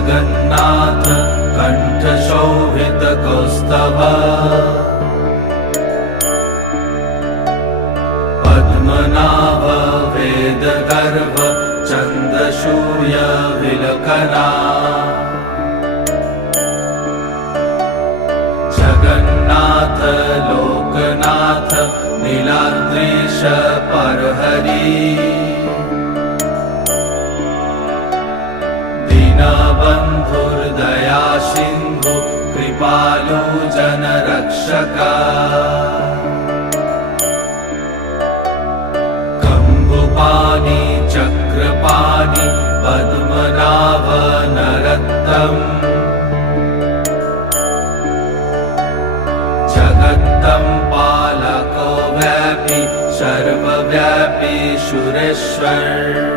जगन्नाथ कण्ठशोभितकौस्तभ पद्मनाभ वेदगर्भ चन्द्रसूर्य विलकना जगन्नाथ लोकनाथ नीलाद्रीश परहरि दीनबन्धुर्दया सिन्धु कृपालु जनरक्षक कम्बुपाणि चक्रपाणि पद्मनाभ नरोत्तम जगत्तं पालको व्यापी सर्वव्यापी सुरेश्वर